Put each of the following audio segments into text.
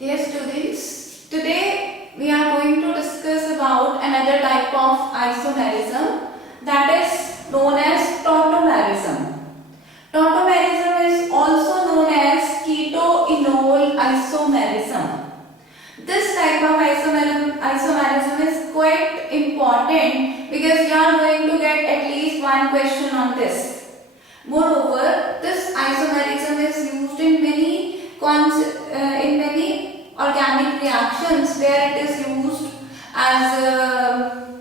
Dear students, today we are going to discuss about another type of isomerism that is known as tautomerism. Tautomerism is also known as keto-enol isomerism. This type of isomerism is quite important because you are going to get at least one question on this. Moreover, this isomerism is used in many organic reactions where it is used as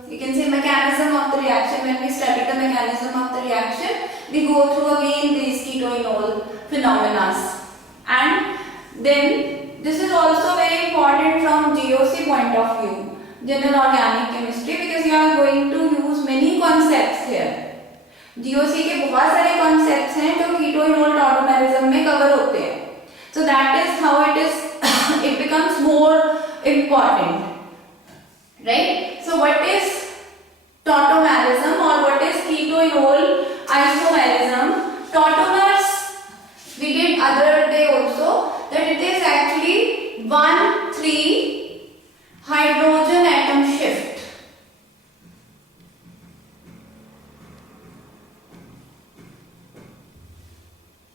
you can say mechanism of the reaction. When we study the mechanism of the reaction, we go through again these keto-enol phenomena. And then this is also very important from GOC point of view, general organic chemistry, because you are going to use many concepts here. GOC के बहुत सारे concepts हैं जो keto-enol tautomerism में cover होते हैं. So that is how it becomes more important, right? So what is tautomerism or what is keto-enol isomerism? Tautomers, we did other day also, that it is actually 1,3 hydrogen atom shift.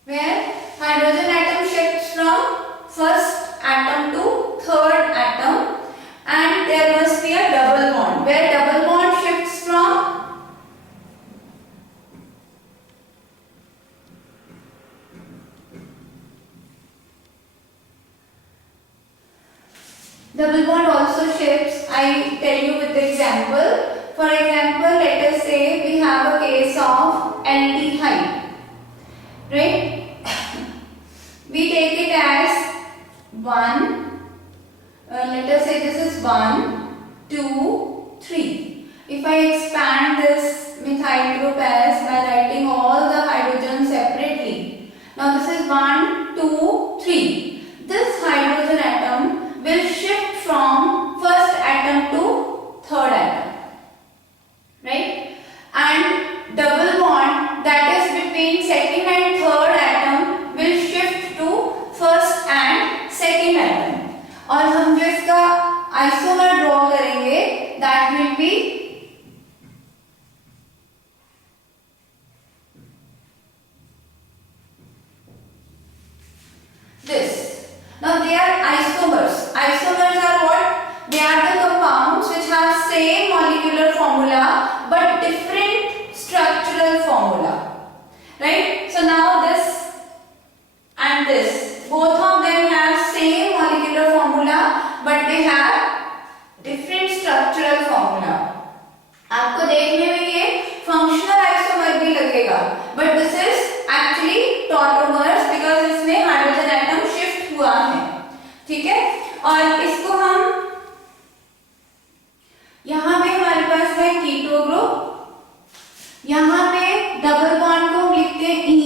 Where hydrogen atom shifts from first atom to third atom, and there must be a double bond where double bond shifts from double bond also shifts. I tell you with the example. For example, let us say we have a case of aldehyde. Right? We take it as 1, let us say this is 1, 2, 3. If I expand this methyl group as by writing all the hydrogens separately. Now this is 1, 2, 3. This hydrogen atom will shift from first atom to third atom. Right? And double bond that is between second and third atom will shift to first and second atom. और हम जो इसका isomer draw करेंगे that will be this. Now they are isomers. Isomers are what? They are the compounds which have same molecular formula but different structural formula. Right? So now this and this, both of them have same molecular formula but they have different structural formula. आपको देखने में ये functional isomer भी लगेगा, but this is actually tautomers because इसमें hydrogen atom shift हुआ है. ठीक है? और इसको हम यहाँ पे हमारे पास है कीटो ग्रुप, यहाँ पे डबल बॉन्ड को हम लिखते हैं इन,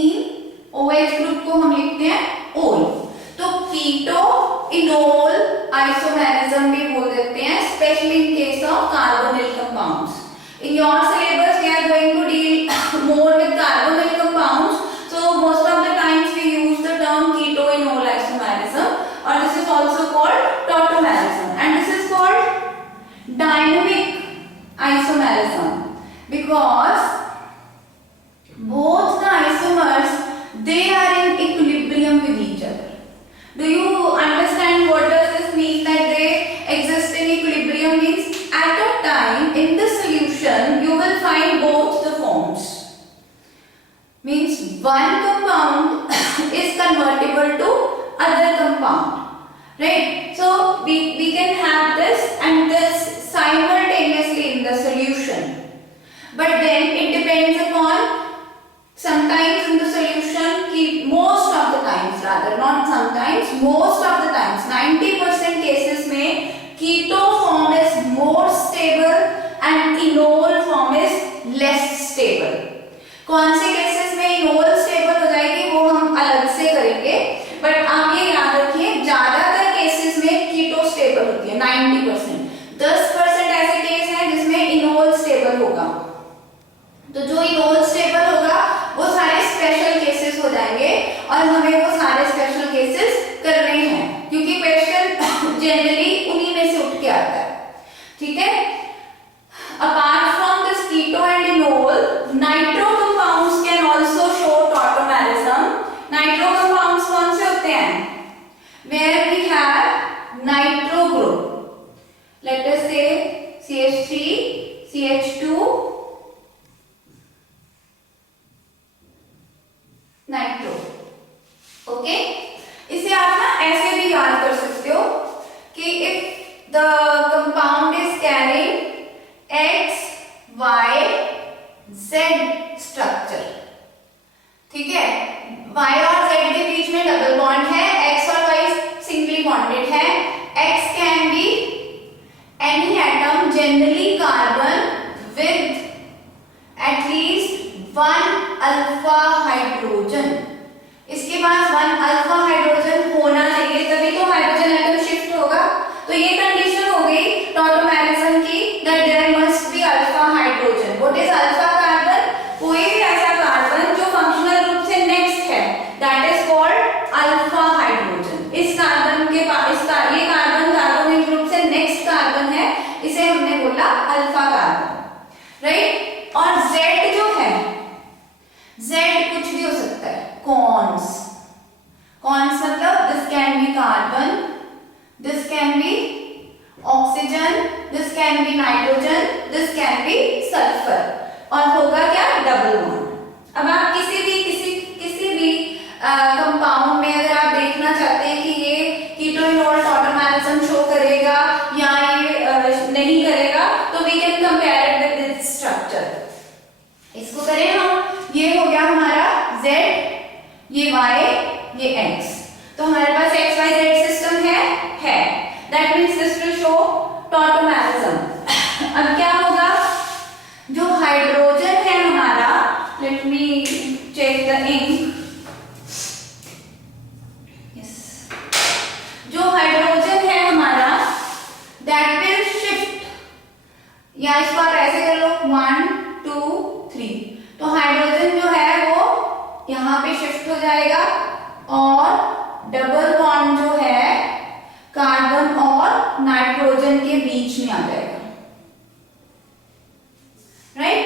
OH ग्रुप को हम लिखते हैं ओल. तो कीटो-इनोल आइसोमेरिज्म भी बोल देते हैं, specially in case of carbonyl compounds. In your syllabus we are going to deal more with carbonyl compounds, so most of the times we use the term keto-enol isomerism, or this is also called tautomerism, and this is called dynamic isomerism because both the isomers they are in equilibrium with each other. Do you understand what does this mean that they exist in equilibrium? Means at a time in the solution you will find both the forms. Means one compound is convertible to other compound. Right? So we can have this and this simultaneously in the solution. But then it depends upon, sometimes in the solution, most of the times rather, not sometimes, most of the times, 90% cases में keto form is more stable and enol form is less stable. कौन से cases में enol stable हो जाएगी वो हम अलग से करेंगे, बट आप ये याद रखिए ज्यादातर केसेस में keto stable होती है 90%. 10% ऐसे केस हैं जिसमें enol stable होगा. तो जो enol stable होगा वो सारे स्पेशल केसेस हो जाएंगे और हमें वो सारे स्पेशल केसेस करने हैं, क्योंकि question nitro compounds can also show tautomerism. Nitro compounds कौन से होते हैं? Where we have nitro group, let us say CH3 CH2 nitro. Okay, इसे आप ना ऐसे भी याद कर सकते हो कि if the compound is carrying X Y Z structure, ठीक है, Y और Z के बीच में डबल बॉन्ड है, X और Y सिंगली बॉन्डेड है। X can be any atom, generally carbon with at least 1 alpha hydrogen. इसके पास 1 अल्फा हाइड्रोजन होना चाहिए, तभी तो हाइड्रोजन एटम शिफ्ट होगा। तो ये कंडीशन हो गई टॉटोमेरिज्म की, that there must be alpha hydrogen. What is alpha carbon? कोई भी ऐसा कार्बन जो फंक्शनल ग्रुप से नेक्स्ट है, that is called alpha hydrogen. इस कार्बन के पास ये कार्बन कार्बोनिल ग्रुप से नेक्स्ट कार्बन है, इसे हमने बोला अल्फा कार्बन, राइट। और Z जो है, Z कुछ भी हो सकता है, कॉन्स। कॉन्स मतलब this can be carbon, this can be oxygen, this can be nitrogen, this can be sulphur, और होगा क्या? Double bond. अब आप किसी भी कंपाउंड में अगर आप देखना चाहते हैं कि ये कीटोइनोल टॉटोमेरिज्म शो करेगा या ये नहीं करेगा, तो we can compare it with this structure. इसको करें हम, ये हो गया हमारा Z, ये Y, ये X। तो हमारे पास XYZ सिस्टम है। That means this will show tautomerism. अब क्या होगा? जो हाइड्रोजन है हमारा, let me check the ink. जो हाइड्रोजन है हमारा, दैट विल शिफ्ट, या इसको आप ऐसे कर लो 1 2 3। तो हाइड्रोजन जो है वो यहां पे शिफ्ट हो जाएगा, और डबल बॉन्ड जो है कार्बन और नाइट्रोजन के बीच में आ जाएगा, right.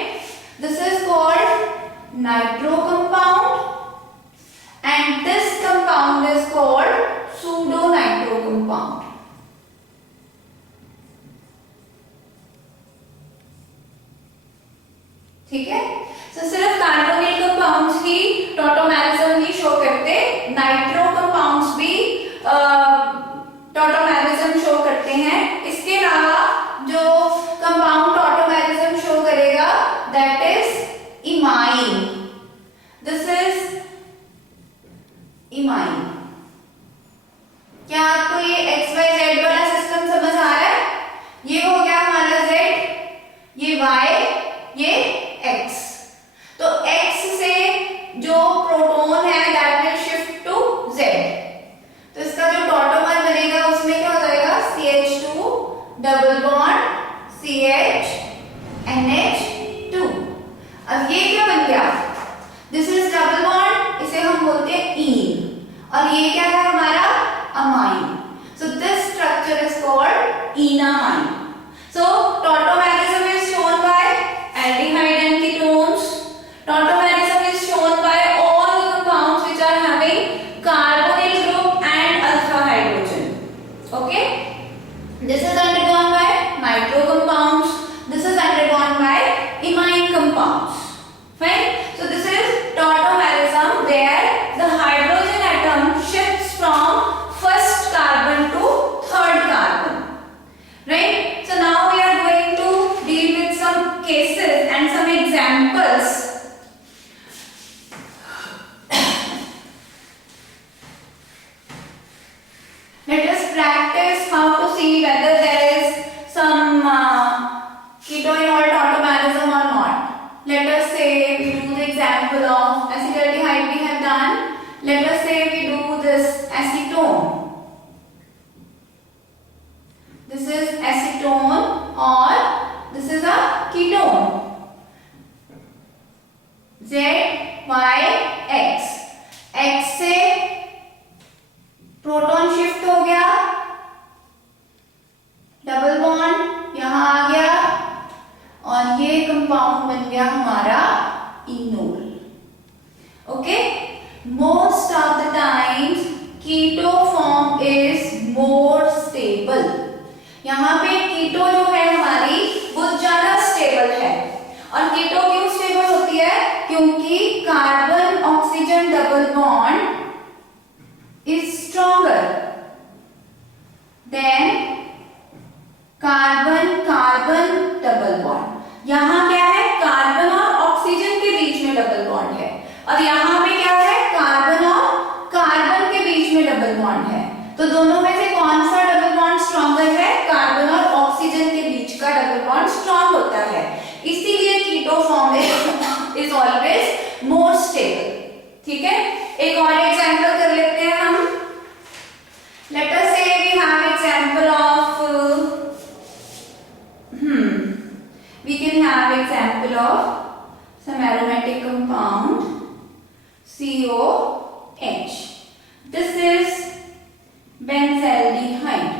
This is called nitro compound, and this compound is called pseudo nitro compound. ठीक है, तो सिर्फ कार्बोनिल कंपाउंड्स ही टॉटोमेरिज्म ही शो करते, नाइट्रो कंपाउंड्स भी टॉटोमेरिज्म शो करते हैं। इसके अलावा जो कंपाउंड टॉटोमेरिज्म शो करेगा, that is imine. This is imine. क्या आपको ये XYZ वाला सिस्टम समझ आ रहा है? ये हो गया हमारा Z, ये Y, ये X। तो X से जो प्रोटॉन है that will shift to Z। तो इसका जो टॉटोमर बनेगा उसमें क्या हो जाएगा? CH2 double bond CH NH2। अब ये क्या बन गया? दिस इज डबल बॉन्ड, इसे हम बोलते हैं ईन, और ये क्या है हमारा? Amine. So this structure is called enamine. So tautomerism is shown by aldehyde and ketones. Tautomerism is shown by all the compounds which are having carbonyl group and alpha hydrogen. Okay? This is undergone by nitro compounds. This is undergone by imine compounds. Fine? So this is tautomerism, where the hydrogen atom shifts from first carbon to third carbon, right? So now we are going to deal with some cases and some examples. Let us practice how to see whether there is some ketoinol tautomerism or not. Let us say we do the example of acetaldehyde we have done. Let us say we do this acetone. This is acetone, or this is a ketone. Z, Y, X. X से proton shift हो गया, double bond यहां आ गया, और ये compound बन गया हमारा most of the times keto form is more stable. यहाँ पे कीटो जो है हमारी वो ज्यादा स्टेबल है। और कीटो क्यों स्टेबल होती है? क्योंकि carbon oxygen double bond is stronger than carbon carbon double bond. यहां क्या है? कार्बन और ऑक्सीजन के बीच में डबल बॉन्ड है, और यहां पे क्या है? कार्बन और कार्बन के बीच में डबल बॉन्ड है। तो दोनों में से कौन सा डबल बॉन्ड स्ट्रॉन्गर है? कार्बन और ऑक्सीजन के बीच का डबल बॉन्ड स्ट्रॉन्ग होता है, इसीलिए keto form is always more stable. ठीक है, एक और एग्जांपल कर लेते हैं हम। Let us say we have example of we can have example of some aromatic compound COH. This is benzaldehyde.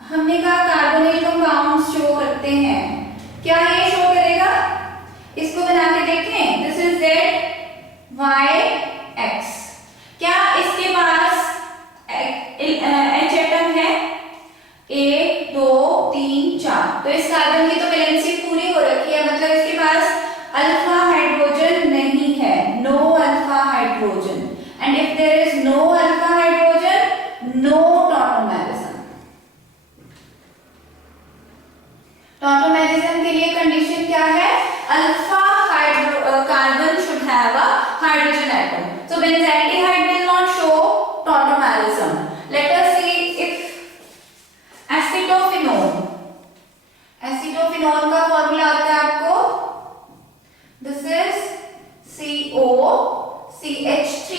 हमने कहा कार्बोनिल कंपाउंड शो करते हैं, क्या ये शो करेगा? इसको बना के देखें। This is ZYX। क्या इसके पास H एटम है? 1 2 3 4। तो इस कार्बन की तो वैलेंसी पूरी हो रखी है, मतलब इसके पास अल्फा हाइड्रोजन नहीं है, no alpha hydrogen. And if there is no alpha hydrogen, no tautomerism. Tautomerism के लिए कंडीशन क्या है? Alpha carbon should have a hydrogen atom. So benzaldehyde will not show tautomerism. Let us see if acetophenone. Acetophenone का formula आता है आपको, this is COCH3.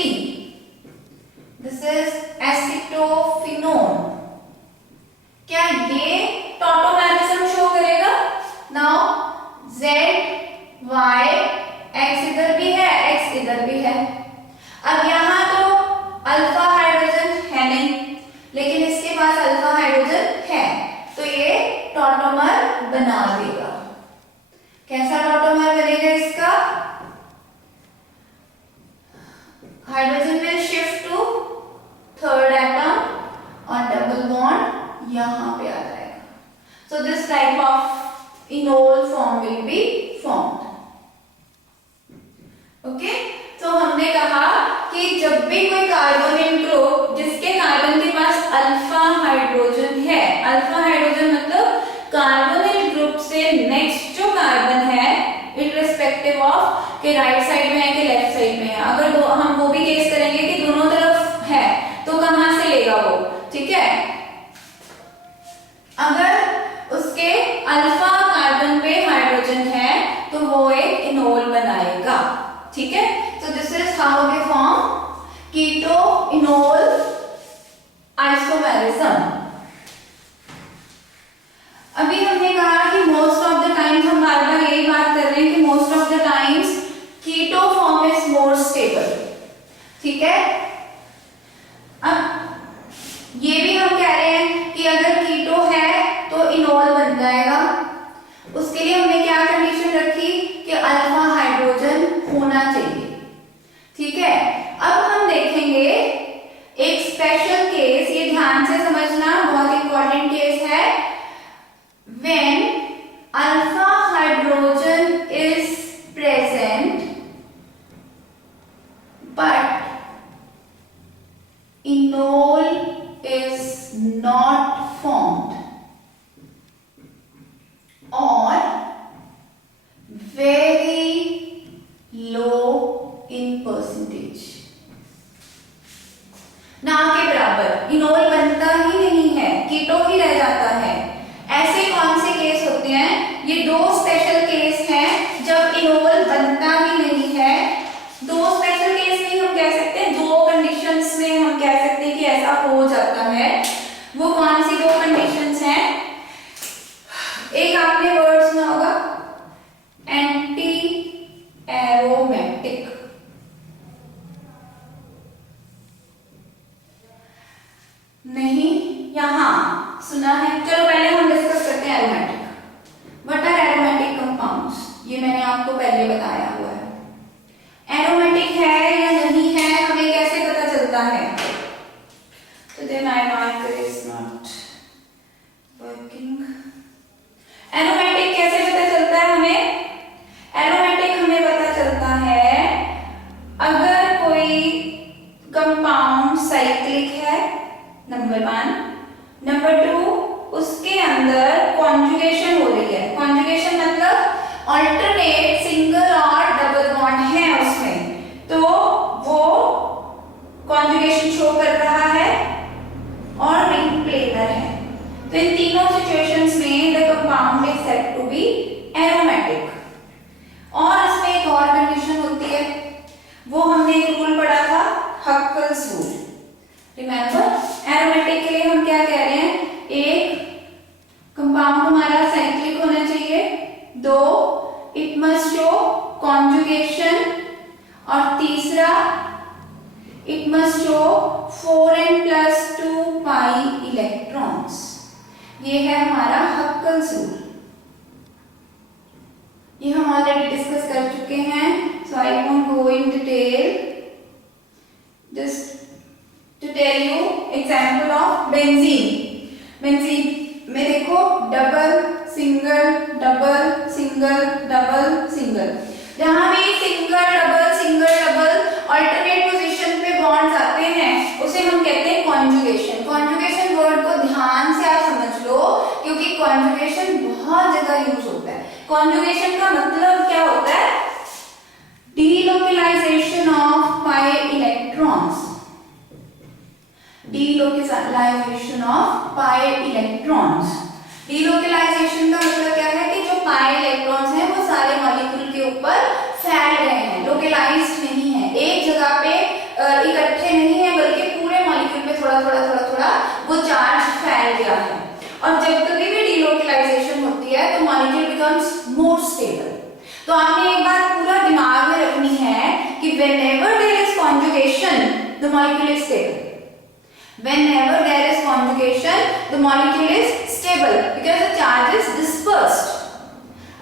This is acetophenone. क्या ये tautomerism शो करेगा? Now ZYX इधर भी है, X इधर भी है। अब यहां तो अल्फा हाइड्रोजन है नहीं, लेकिन इसके पास अल्फा हाइड्रोजन है, तो ये टॉटोमर बना देगा। कैसा टॉटोमर बनेगा इसका? Hydrogen will shift to third atom और डबल बॉन्ड यहां पे आ जाएगा। So this type of enol form will be formed. Okay, तो हमने कहा कि जब भी कोई कार्बोनिल ग्रुप जिसके कार्बन के पास अल्फा हाइड्रोजन है, अल्फा हाइड्रोजन मतलब कार्बोनिल ग्रुप से नेक्स्ट जो कार्बन है, इररिस्पेक्टिव ऑफ कि राइट साइड में है कि लेफ्ट साइड में है, अगर हम वो भी केस करेंगे कि दोनों तरफ है, तो कहां से लेगा वो? ठीक है, अगर उसके अल्फा कार्बन पे हाइड्रोजन है तो वो एक इनोल बनाएगा। ठीक है, so this is how we form keto enol isomerism. अभी हमने कहा कि most of the times, हम बार बार यही बात कर रहे हैं कि most of the times keto form is more stable. ठीक है, अब ये भी हम कह रहे हैं कि अगर कीटो है तो इनोल बन जाएगा। उसके लिए हमने क्या कंडीशन रखी कि अल्फा हाइड्रोजन होना चाहिए। ठीक है, अब हम देखेंगे एक स्पेशल केस, ये ध्यान से समझना, बहुत इंपॉर्टेंट केस है। When alpha hydrogen is present but enol is not formed और very low in percentage, ना के बराबर, इनोल बनता ही नहीं है, कीटो ही रह जाता है। ऐसे कौन से केस होते हैं? ये दो स्पेशल केस हैं जब इनोल बनता ही नहीं है। दो स्पेशल केस नहीं हम कह सकते, दो कंडीशंस में हम कह सकते हैं कि ऐसा हो जाता है। वो कौन सी दो कंडीशंस हैं? एक आपने वर्ड सुना होगा, एंटी एरोमेटिक। नहीं, यहां सुना है। चलो पहले हम डिस्कस करते हैं aromatic. What are aromatic compounds? ये मैंने आपको पहले बताया हुआ है। अल्टरनेट सिंगल और डबल बॉन्ड है उसमें, तो वो कॉन्जुगेशन शो कर रहा है और रिंग प्लेनर है। तो इन तीनों सिचुएशंस में the compound is said to be aromatic. और इसमें एक और कंडीशन होती है, वो हमने एक रूल पढ़ा था, हक्कल्स रूल। रिमेंबर, एरोमेटिक के लिए हम क्या कह रहे हैं, एक कंपाउंड हमारा साइक्लिक होना चाहिए, दो इट मस्ट शो कॉन्जुगेशन, और तीसरा it must show 4n+2 pi electrons. ये है हमारा हक्कल्स रूल। ये हम ऑलरेडी डिस्कस कर चुके हैं, so I won't go in detail, just to tell you example of benzene. Benzene में देखो double single double single double single, जहां भी सिंगल डबल अल्टरनेट पोजीशन पे बॉन्ड्स आते हैं उसे हम कहते हैं कॉन्जुगेशन। कॉन्जुगेशन वर्ड को ध्यान से आप समझ लो, क्योंकि कॉन्जुगेशन बहुत जगह यूज होता है। कॉन्जुगेशन का मतलब क्या होता है, delocalization of pi electrons. Delocalization of pi electrons. Delocalization का मतलब क्या है कि जो पाई इलेक्ट्रॉन्स हैं वो सारे मॉलिक्यूल के ऊपर फैल गए हैं, लोकलाइज्ड नहीं है, एक जगह पे इकट्ठे नहीं है, बल्कि पूरे मॉलिक्यूल पे थोड़ा थोड़ा वो चार्ज फैल गया है। और जब कभी भी डीलोकलाइजेशन होती है तो मॉलिक्यूल बिकम्स मोर स्टेबल। तो आपने एक बात पूरा दिमाग में रखनी है कि whenever there is conjugation the molecule is stable. Whenever there is conjugation the molecule is stable because the charge is dispersed.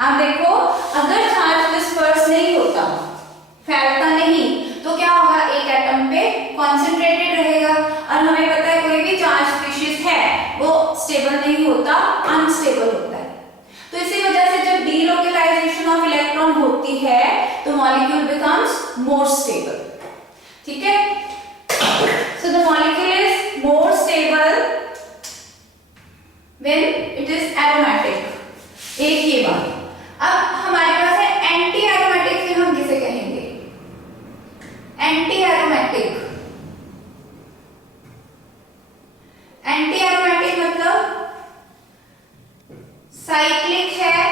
आप देखो, अगर चार्ज डिस्पर्स नहीं होता, फैलता नहीं, तो क्या होगा, एक एटम पे कॉन्सेंट्रेटेड रहेगा। और हमें पता है कोई भी चार्ज स्पीशीज है वो स्टेबल नहीं होता, अनस्टेबल होता है। तो इसी वजह से जब डीलोकलाइजेशन ऑफ इलेक्ट्रॉन होती है तो मॉलिक्यूल बिकम्स मोर स्टेबल। ठीक है, so the molecule is more stable when it is aromatic. एक ये बात। अब हमारे पास है एंटी एरोमेटिक, फिर हम किसे कहेंगे, एंटी एरोमेटिक। एंटी एरोमेटिक मतलब साइक्लिक है,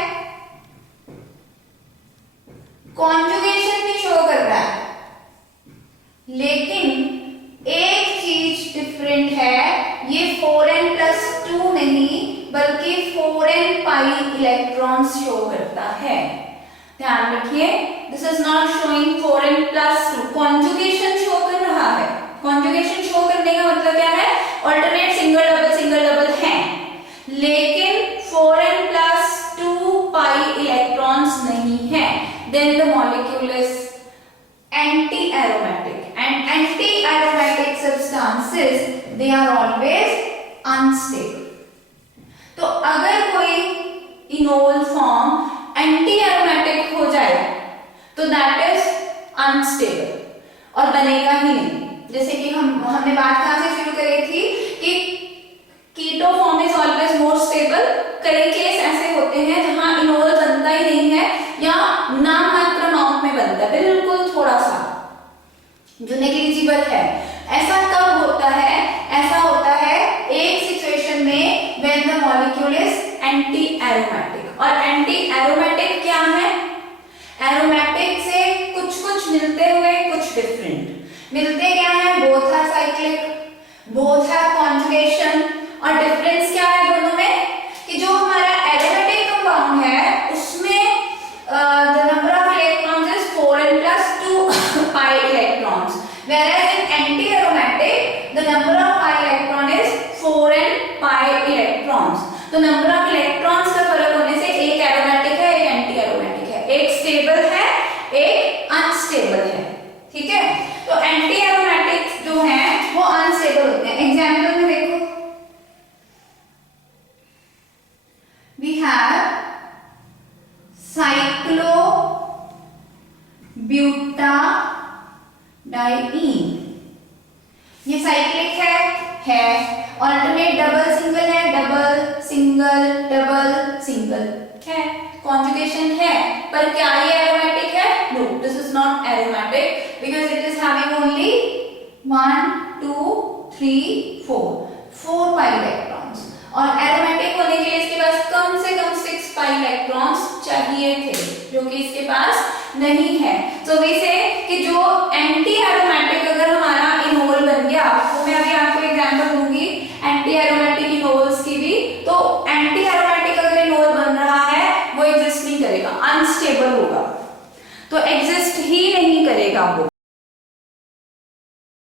कॉन्जुगेशन भी शो कर रहा है, लेकिन एक चीज डिफरेंट है, ये 4n+2 नहीं बल्कि 4n पाई इलेक्ट्रॉन्स शो करता है। ध्यान रखिए, this is not showing 4n+2, conjugation show कर रहा है। कॉन्जुगेशन शो करने का मतलब क्या है, अल्टरनेट सिंगल डबल है, लेकिन 4n+2 पाई इलेक्ट्रॉन्स नहीं है, then the molecule is anti aromatic. And anti aromatic substances they are always unstable. तो अगर कोई इनोल फॉर्म एंटी एरोमेटिक हो जाए तो दैट इज अनस्टेबल और बनेगा ही नहीं। जैसे कि हमने बात कहां से शुरू करी थी कि keto form is always more stable. कई केस ऐसे होते हैं जहां इनोल बनता ही नहीं है या नाम मात्र अमाउंट में बनता है, बिल्कुल थोड़ा सा जो नेग्लिजिबल है। ऐसा कब होता है, ऐसा होता है एक सिचुएशन में when the molecule is anti aromatic. और एंटी एरोमेटिक क्या है, एरोमेटिक से कुछ मिलते हुए कुछ डिफरेंट। मिलते क्या है, both are cyclic, both have conjugation. और डिफरेंस क्या है दोनों में, कि जो हमारा एरोमेटिक कंपाउंड है उसमें the number of electrons is 4n+2 pi electrons, whereas in anti aromatic the number of pi electron is 4n pi electrons। तो नंबर ऑफ इलेक्ट्रॉन्स का फर्क होने से एक एरोमेटिक है, एक एंटी एरोमेटिक है, एक स्टेबल है, एक अनस्टेबल है। ठीक है, तो एंटी एरोमेटिक जो हैं वो अनस्टेबल होते हैं। एग्जांपल में देखो, we have cyclobutadiene। ये साइक्लिक है, ऑल्टरनेट डबल सिंगल है, डबल सिंगल है, कॉन्जुगेशन है, पर क्या ये एरोमेटिक है? No, this is not aromatic because it is having only 1 2 3 4 pi electrons, और एरोमेटिक होने के लिए इसके पास कम से कम 6 पाई इलेक्ट्रॉन्स चाहिए थे, जो कि इसके पास नहीं है। तो वी से कि जो एंटी एरोमेटिक अगर हमारा इनोल बन गया, तो मैं अभी आपको एग्जांपल दूंगी एंटी एरोमेटिक इनोल्स की भी। तो एंटी एरोमेटिक अगर इनोल बन रहा है वो एग्जिस्ट नहीं करेगा, अनस्टेबल होगा, तो एग्जिस्ट ही नहीं करेगा वो।